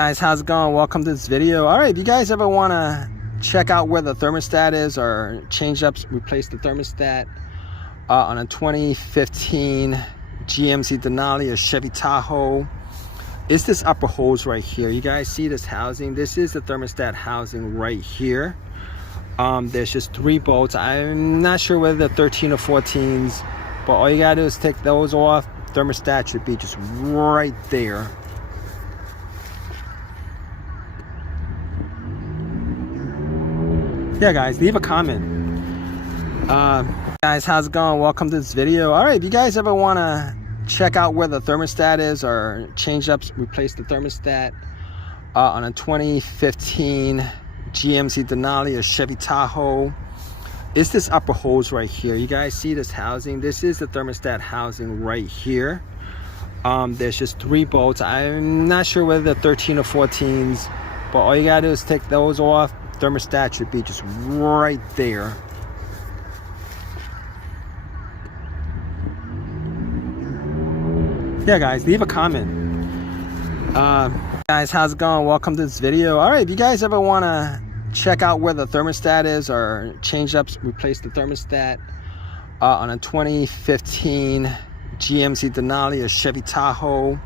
Guys, how's it going? Welcome to this video. All right, if you guys ever want to check out where the thermostat is or change up, replace the thermostat on a 2015 GMC Denali or Chevy Tahoe, it's this upper hose right here. You guys see this housing? This is the thermostat housing right here. There's just 3 bolts. I'm not sure whether they're 13 or 14s, but all you gotta do is take those off. Thermostat should be just right there. Yeah, guys, leave a comment. Guys, how's it going? Welcome to this video. All right, if you guys ever want to check out where the thermostat is or change up, replace the thermostat on a 2015 GMC Denali or Chevy Tahoe, it's this upper hose right here. You guys see this housing? This is the thermostat housing right here. There's just 3 bolts. I'm not sure whether they're 13 or 14s, but all you gotta do is take those off. Thermostat should be just right there. Yeah, guys, leave a comment. Guys, how's it going? Welcome to this video. All right, if you guys ever want to check out where the thermostat is or change up, replace the thermostat on a 2015 GMC Denali or Chevy Tahoe,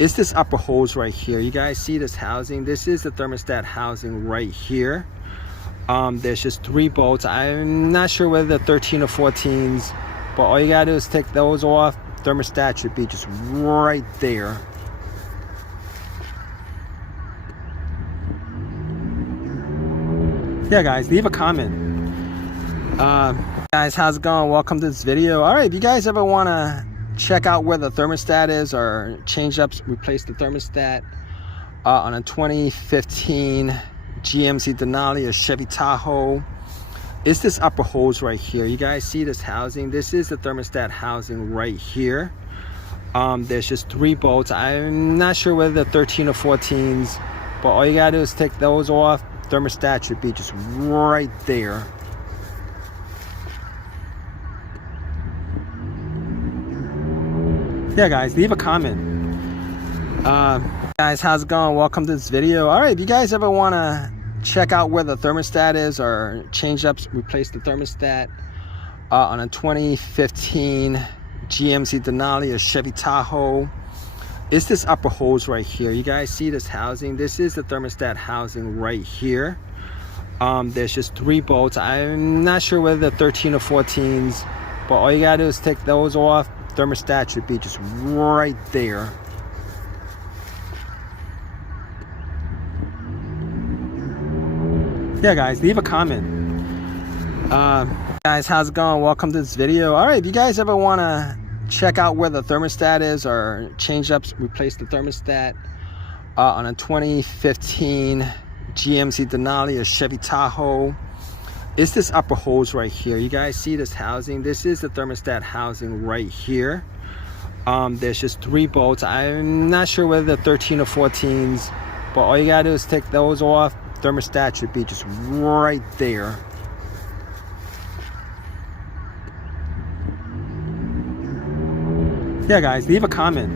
it's this upper hose right here. You guys see this housing? This is the thermostat housing right here. There's just 3 bolts. I'm not sure whether they're 13 or 14s, but all you gotta do is take those off. Thermostat should be just right there. Yeah, guys, leave a comment. Guys, how's it going? Welcome to this video. All right, if you guys ever want to check out where the thermostat is or change up, replace the thermostat on a 2015 GMC Denali or Chevy Tahoe, it's this upper hose right here. You guys see this housing? This is the thermostat housing right here. There's just 3 bolts. I'm not sure whether they're 13 or 14s, but all you gotta do is take those off. Thermostat should be just right there. Yeah, guys, leave a comment. Guys, how's it going? Welcome to this video. All right, if you guys ever want to check out where the thermostat is or change up, replace the thermostat on a 2015 GMC Denali or Chevy Tahoe, it's this upper hose right here. You guys see this housing? This is the thermostat housing right here. There's just 3 bolts. I'm not sure whether they're 13 or 14s, but all you gotta do is take those off. Thermostat should be just right there. Yeah, guys, leave a comment. Guys, how's it going? Welcome to this video. All right, if you guys ever want to check out where the thermostat is or change up, replace the thermostat on a 2015 GMC Denali or Chevy Tahoe, it's this upper hose right here. You guys see this housing? This is the thermostat housing right here. There's just 3 bolts. I'm not sure whether they're 13 or 14s, but all you gotta do is take those off. Thermostat should be just right there. Yeah, guys, leave a comment.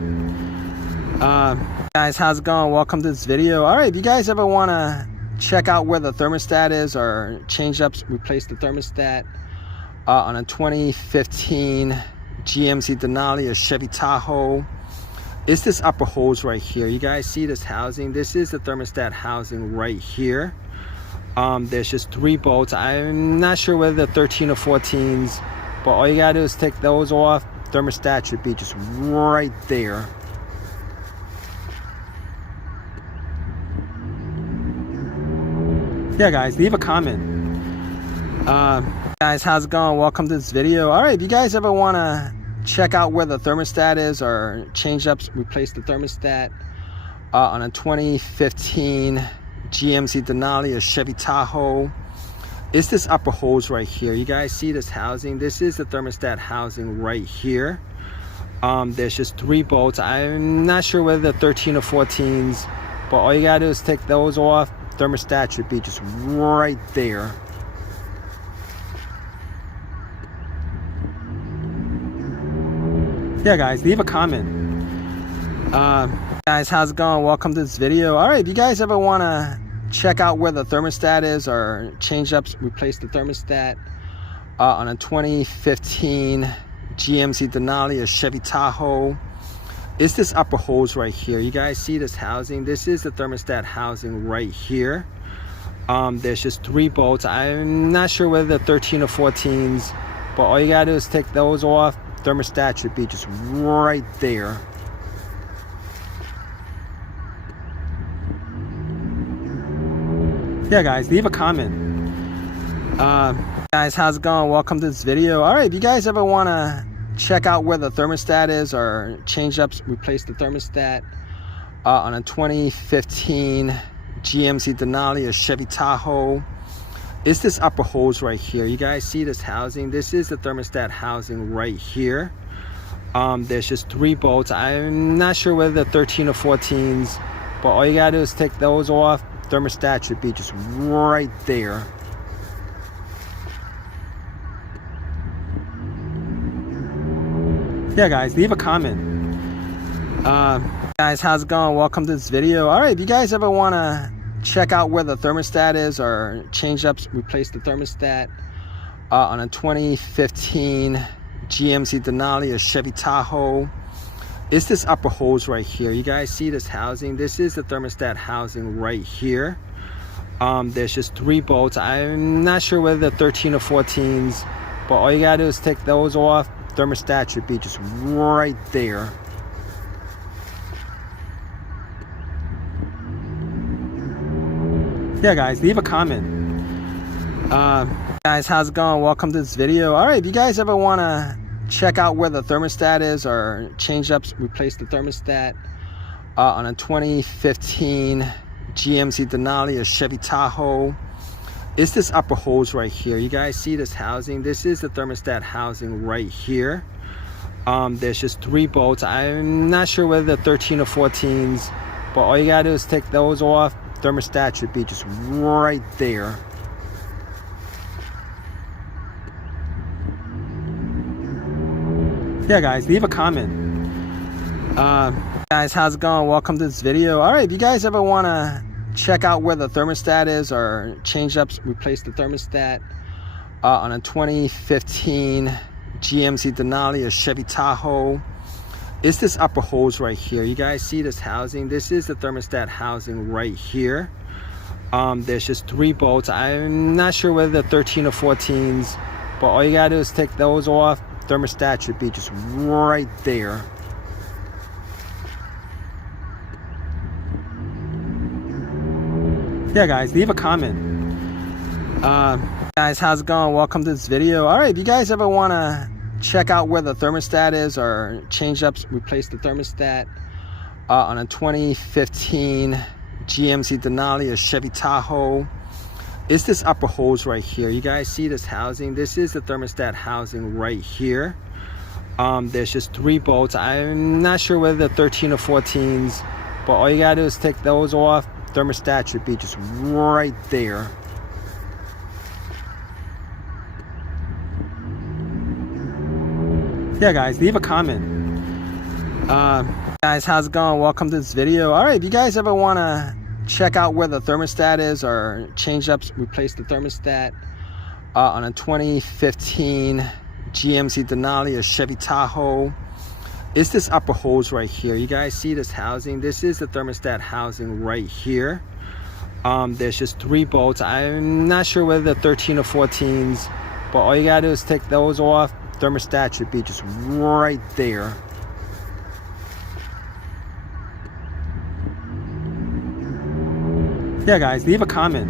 Guys, how's it going? Welcome to this video. All right, if you guys ever want to check out where the thermostat is or change up, replace the thermostat on a 2015 GMC Denali or Chevy Tahoe, it's this upper hose right here. You guys see this housing? This is the thermostat housing right here. There's just 3 bolts. I'm not sure whether they're 13 or 14s, but all you gotta do is take those off. Thermostat should be just right there. Yeah, guys, leave a comment. Guys, how's it going? Welcome to this video. All right, if you guys ever want to check out where the thermostat is or change up, replace the thermostat on a 2015 GMC Denali or Chevy Tahoe, it's this upper hose right here. You guys see this housing? This is the thermostat housing right here. There's just 3 bolts. I'm not sure whether they're 13 or 14s, but all you gotta do is take those off. Thermostat should be just right there. Yeah, guys, leave a comment. Guys, how's it going? Welcome to this video. All right, if you guys ever want to check out where the thermostat is or change up, replace the thermostat on a 2015 GMC Denali or Chevy Tahoe, it's this upper hose right here. You guys see this housing? This is the thermostat housing right here. There's just 3 bolts. I'm not sure whether they're 13 or 14s, but all you gotta do is take those off. Thermostat should be just right there. Yeah, guys, leave a comment. Guys, how's it going? Welcome to this video. All right, if you guys ever want to check out where the thermostat is or change up, replace the thermostat on a 2015 GMC Denali or Chevy Tahoe, it's this upper hose right here. You guys see this housing? This is the thermostat housing right here. There's just 3 bolts. I'm not sure whether they're 13 or 14s, but all you gotta do is take those off. Thermostat should be just right there. Yeah, guys, leave a comment. Guys, how's it going? Welcome to this video. All right, if you guys ever want to check out where the thermostat is or change up, replace the thermostat on a 2015 GMC Denali or Chevy Tahoe, it's this upper hose right here. You guys see this housing? This is the thermostat housing right here. There's just 3 bolts. I'm not sure whether they're 13 or 14s, but all you gotta do is take those off. Thermostat should be just right there. Yeah, guys, leave a comment. Guys, how's it going? Welcome to this video. All right, if you guys ever want to check out where the thermostat is or change up, replace the thermostat on a 2015 GMC Denali or Chevy Tahoe, it's this upper hose right here. You guys see this housing? This is the thermostat housing right here. There's just 3 bolts. I'm not sure whether they're 13 or 14s, but all you gotta do is take those off. Thermostat should be just right there. Yeah, guys, leave a comment. Guys, how's it going? Welcome to this video. All right, if you guys ever want to check out where the thermostat is or change up, replace the thermostat on a 2015 GMC Denali or Chevy Tahoe, it's this upper hose right here. You guys see this housing? This is the thermostat housing right here. There's just 3 bolts. I'm not sure whether they're 13 or 14s, but all you gotta do is take those off. Thermostat should be just right there. Yeah, guys, leave a comment. Guys, how's it going? Welcome to this video. All right, if you guys ever want to check out where the thermostat is or change up, replace the thermostat on a 2015 GMC Denali or Chevy Tahoe, it's this upper hose right here. You guys see this housing? This is the thermostat housing right here. There's just 3 bolts. I'm not sure whether they're 13 or 14s, but all you gotta do is take those off. Thermostat should be just right there. Yeah, guys, leave a comment. Guys, how's it going? Welcome to this video. All right, if you guys ever want to check out where the thermostat is or change up, replace the thermostat on a 2015 GMC Denali or Chevy Tahoe, it's this upper hose right here. You guys see this housing? This is the thermostat housing right here. There's just 3 bolts. I'm not sure whether they're 13 or 14s, but all you gotta do is take those off. Thermostat should be just right there. Yeah, guys, leave a comment.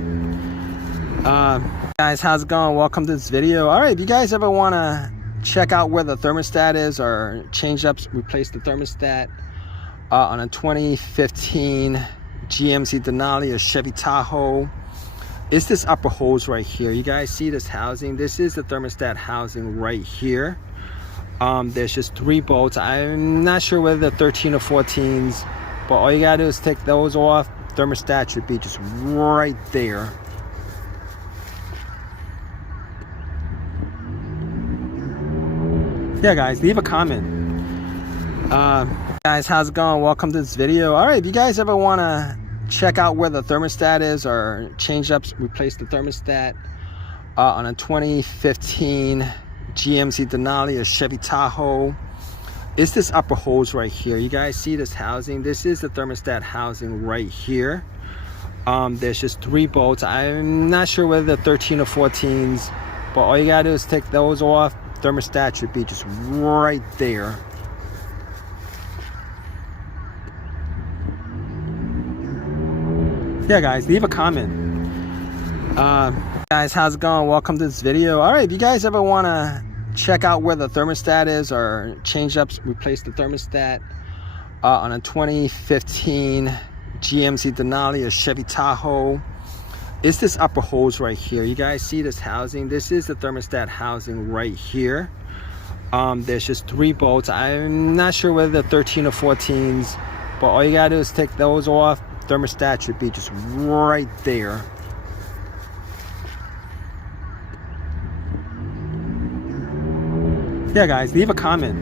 Guys, how's it going? Welcome to this video. All right, if you guys ever want to check out where the thermostat is or change up, replace the thermostat on a 2015 GMC Denali or Chevy Tahoe, it's this upper hose right here. You guys see this housing? This is the thermostat housing right here. There's just 3 bolts. I'm not sure whether they're 13 or 14s, but all you gotta do is take those off. Thermostat should be just right there. Yeah, guys, leave a comment. Guys, how's it going? Welcome to this video. All right, if you guys ever want to check out where the thermostat is or change up, replace the thermostat on a 2015 GMC Denali or Chevy Tahoe, it's this upper hose right here. You guys see this housing? This is the thermostat housing right here. There's just 3 bolts. I'm not sure whether they're 13 or 14s, but all you gotta do is take those off. Thermostat should be just right there. Yeah, guys, leave a comment. Guys, how's it going? Welcome to this video. All right, if you guys ever want to check out where the thermostat is or change up, replace the thermostat on a 2015 GMC Denali or Chevy Tahoe, it's this upper hose right here. You guys see this housing? This is the thermostat housing right here. There's just 3 bolts. I'm not sure whether they're 13 or 14s, but all you gotta do is take those off. Thermostat should be just right there. Yeah, guys, leave a comment.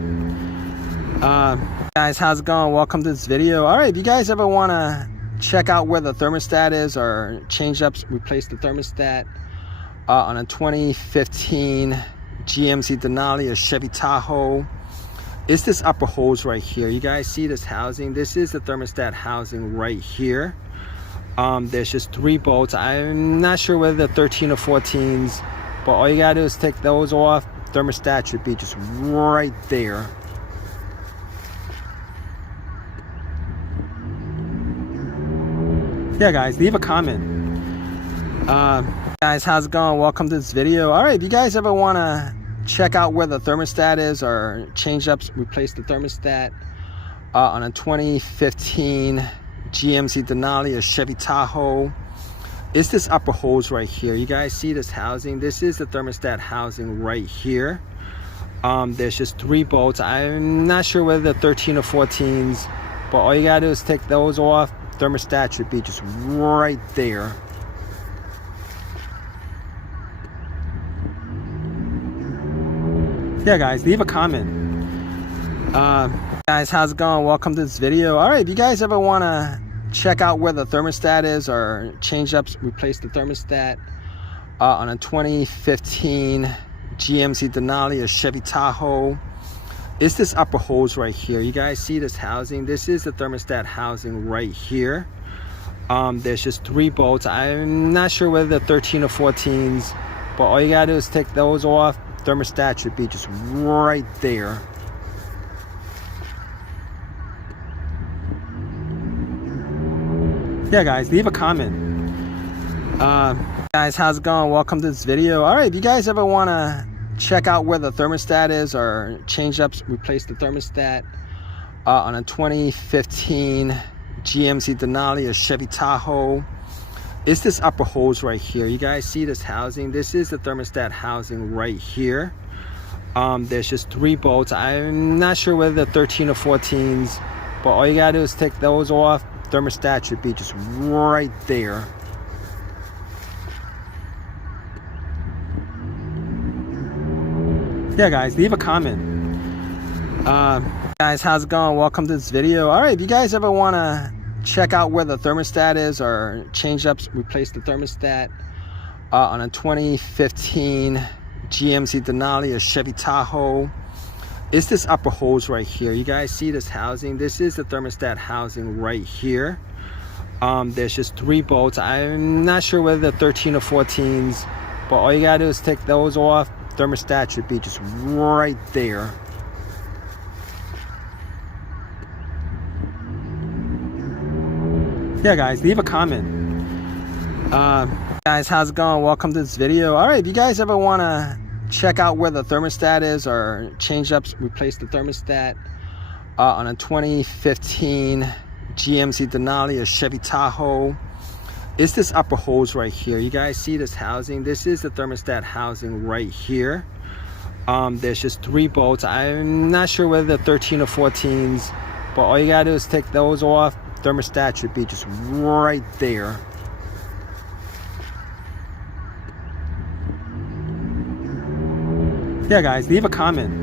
Guys, how's it going? Welcome to this video. All right, if you guys ever want to check out where the thermostat is or change up, replace the thermostat on a 2015 GMC Denali or Chevy Tahoe, it's this upper hose right here. You guys see this housing? This is the thermostat housing right here. There's just 3 bolts. I'm not sure whether they're 13 or 14s, but all you gotta do is take those off. Thermostat should be just right there. Yeah, guys, leave a comment. Guys, how's it going? Welcome to this video. All right, if you guys ever want to check out where the thermostat is or change up, replace the thermostat on a 2015 GMC Denali or Chevy Tahoe, it's this upper hose right here. You guys see this housing? This is the thermostat housing right here. There's just 3 bolts. I'm not sure whether they're 13 or 14s, but all you gotta do is take those off. Thermostat should be just right there. Yeah, guys, leave a comment. Guys, how's it going? Welcome to this video. All right, if you guys ever want to check out where the thermostat is or change up, replace the thermostat on a 2015 GMC Denali or Chevy Tahoe, it's this upper hose right here. You guys see this housing? This is the thermostat housing right here. There's just 3 bolts. I'm not sure whether they're 13 or 14s, but all you gotta do is take those off. Thermostat should be just right there. Yeah, guys, leave a comment. Guys, how's it going? Welcome to this video. All right, if you guys ever want to check out where the thermostat is or change up, replace the thermostat on a 2015 GMC Denali or Chevy Tahoe, it's this upper hose right here. You guys see this housing? This is the thermostat housing right here. There's just 3 bolts. I'm not sure whether they're 13 or 14s, but all you gotta do is take those off. Thermostat should be just right there. Yeah, guys, leave a comment. Guys, how's it going? Welcome to this video. All right, if you guys ever want to check out where the thermostat is or change up, replace the thermostat on a 2015 GMC Denali or Chevy Tahoe, it's this upper hose right here. You guys see this housing? This is the thermostat housing right here. There's just 3 bolts. I'm not sure whether they're 13 or 14s, but all you gotta do is take those off. Thermostat should be just right there. Yeah, guys, leave a comment. Guys, how's it going? Welcome to this video. All right, if you guys ever want to check out where the thermostat is or change up, replace the thermostat on a 2015 GMC Denali or Chevy Tahoe, it's this upper hose right here. You guys see this housing? This is the thermostat housing right here. There's just 3 bolts. I'm not sure whether they're 13 or 14s, but all you gotta do is take those off. Thermostat should be just right there. Yeah, guys, leave a comment.